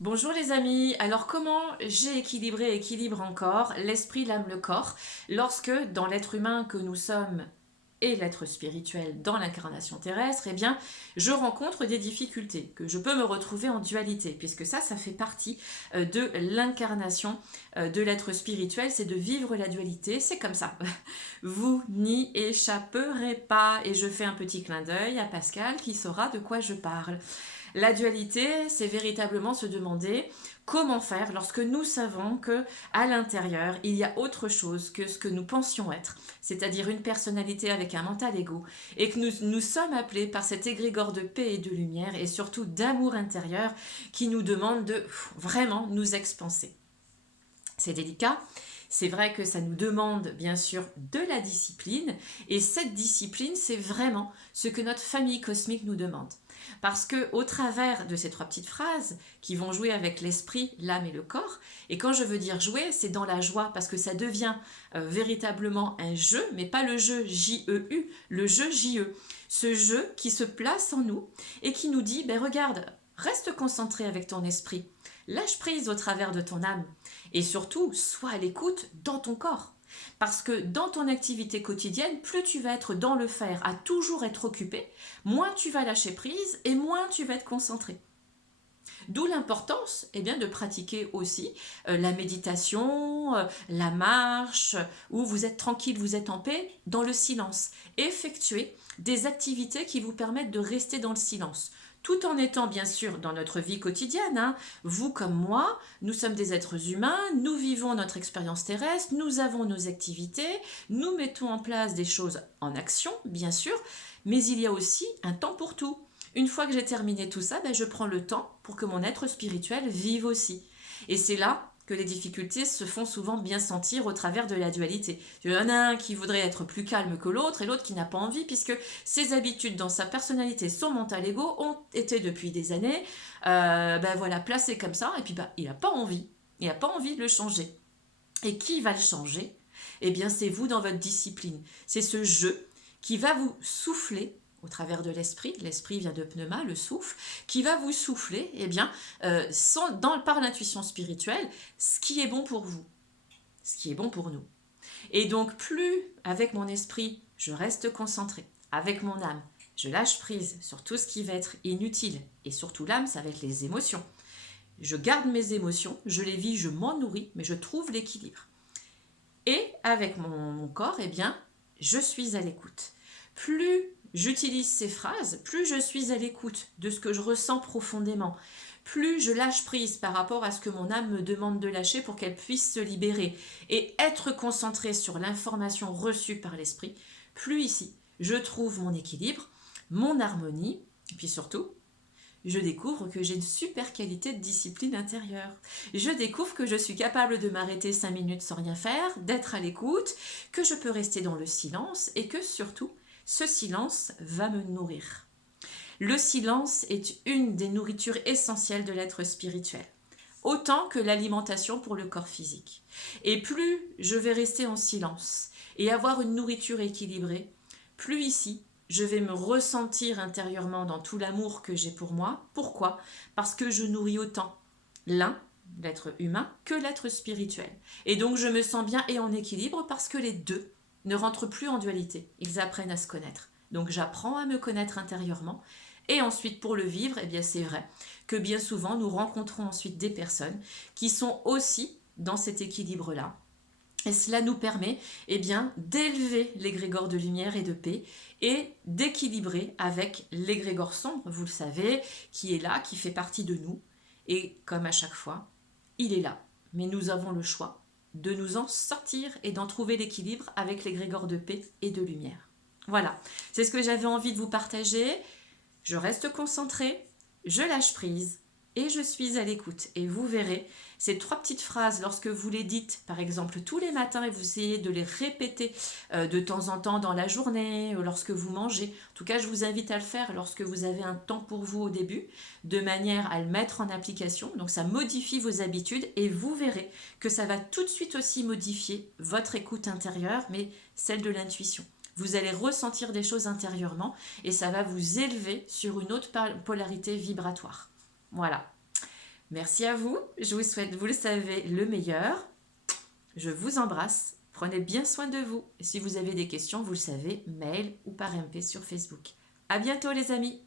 Bonjour les amis, alors comment j'ai équilibré et équilibre encore l'esprit, l'âme, le corps lorsque dans l'être humain que nous sommes et l'être spirituel dans l'incarnation terrestre, eh bien, je rencontre des difficultés, que je peux me retrouver en dualité, puisque ça fait partie de l'incarnation de l'être spirituel, c'est de vivre la dualité, c'est comme ça. Vous n'y échapperez pas, et je fais un petit clin d'œil à Pascal qui saura de quoi je parle. La dualité, c'est véritablement se demander comment faire lorsque nous savons que à l'intérieur, il y a autre chose que ce que nous pensions être, c'est-à-dire une personnalité avec un mental égo, et que nous sommes appelés par cet égrégore de paix et de lumière, et surtout d'amour intérieur, qui nous demande de vraiment nous expanser. C'est délicat. C'est vrai que ça nous demande bien sûr de la discipline et cette discipline, c'est vraiment ce que notre famille cosmique nous demande. Parce que au travers de ces trois petites phrases qui vont jouer avec l'esprit, l'âme et le corps, et quand je veux dire jouer, c'est dans la joie parce que ça devient véritablement un jeu, mais pas le jeu J-E-U, le jeu J-E. Ce jeu qui se place en nous et qui nous dit, ben regarde, reste concentré avec ton esprit, lâche prise au travers de ton âme et surtout, sois à l'écoute dans ton corps. Parce que dans ton activité quotidienne, plus tu vas être dans le faire, à toujours être occupé, moins tu vas lâcher prise et moins tu vas être concentré. D'où l'importance de pratiquer aussi la méditation, la marche, où vous êtes tranquille, vous êtes en paix, dans le silence. Effectuer des activités qui vous permettent de rester dans le silence tout en étant bien sûr dans notre vie quotidienne. Hein. Vous comme moi, nous sommes des êtres humains, nous vivons notre expérience terrestre, nous avons nos activités, nous mettons en place des choses en action, bien sûr, mais il y a aussi un temps pour tout. Une fois que j'ai terminé tout ça, je prends le temps pour que mon être spirituel vive aussi. Et c'est là que les difficultés se font souvent bien sentir au travers de la dualité. Il y en a un qui voudrait être plus calme que l'autre et l'autre qui n'a pas envie puisque ses habitudes dans sa personnalité, son mental ego ont été depuis des années voilà, placées comme ça et puis il n'a pas envie. Il n'a pas envie de le changer. Et qui va le changer? Eh bien c'est vous dans votre discipline. C'est ce jeu qui va vous souffler au travers de l'esprit, l'esprit vient de pneuma, le souffle, qui va vous souffler, par l'intuition spirituelle, ce qui est bon pour vous, ce qui est bon pour nous. Et donc, plus avec mon esprit, je reste concentré, avec mon âme, je lâche prise sur tout ce qui va être inutile, et surtout l'âme, ça va être les émotions. Je garde mes émotions, je les vis, je m'en nourris, mais je trouve l'équilibre. Et avec mon corps, je suis à l'écoute. Plus j'utilise ces phrases, plus je suis à l'écoute de ce que je ressens profondément, plus je lâche prise par rapport à ce que mon âme me demande de lâcher pour qu'elle puisse se libérer et être concentrée sur l'information reçue par l'esprit, plus ici, je trouve mon équilibre, mon harmonie, et puis surtout, je découvre que j'ai une super qualité de discipline intérieure. Je découvre que je suis capable de m'arrêter 5 minutes sans rien faire, d'être à l'écoute, que je peux rester dans le silence et que surtout, ce silence va me nourrir. Le silence est une des nourritures essentielles de l'être spirituel, autant que l'alimentation pour le corps physique. Et plus je vais rester en silence et avoir une nourriture équilibrée, plus ici, je vais me ressentir intérieurement dans tout l'amour que j'ai pour moi. Pourquoi? Parce que je nourris autant l'un, l'être humain, que l'être spirituel. Et donc je me sens bien et en équilibre parce que les deux ne rentrent plus en dualité. Ils apprennent à se connaître. Donc j'apprends à me connaître intérieurement. Et ensuite, pour le vivre, c'est vrai que bien souvent, nous rencontrons ensuite des personnes qui sont aussi dans cet équilibre-là. Et cela nous permet d'élever l'égrégore de lumière et de paix et d'équilibrer avec l'égrégore sombre, vous le savez, qui est là, qui fait partie de nous. Et comme à chaque fois, il est là. Mais nous avons le choix de nous en sortir et d'en trouver l'équilibre avec l'égrégore de paix et de lumière. Voilà, c'est ce que j'avais envie de vous partager. Je reste concentrée, je lâche prise et je suis à l'écoute. Et vous verrez, ces trois petites phrases, lorsque vous les dites, par exemple, tous les matins et vous essayez de les répéter de temps en temps dans la journée, lorsque vous mangez, en tout cas, je vous invite à le faire lorsque vous avez un temps pour vous au début, de manière à le mettre en application. Donc, ça modifie vos habitudes et vous verrez que ça va tout de suite aussi modifier votre écoute intérieure, mais celle de l'intuition. Vous allez ressentir des choses intérieurement et ça va vous élever sur une autre polarité vibratoire. Voilà. Merci à vous, je vous souhaite, vous le savez, le meilleur. Je vous embrasse, prenez bien soin de vous. Et si vous avez des questions, vous le savez, mail ou par MP sur Facebook. À bientôt les amis.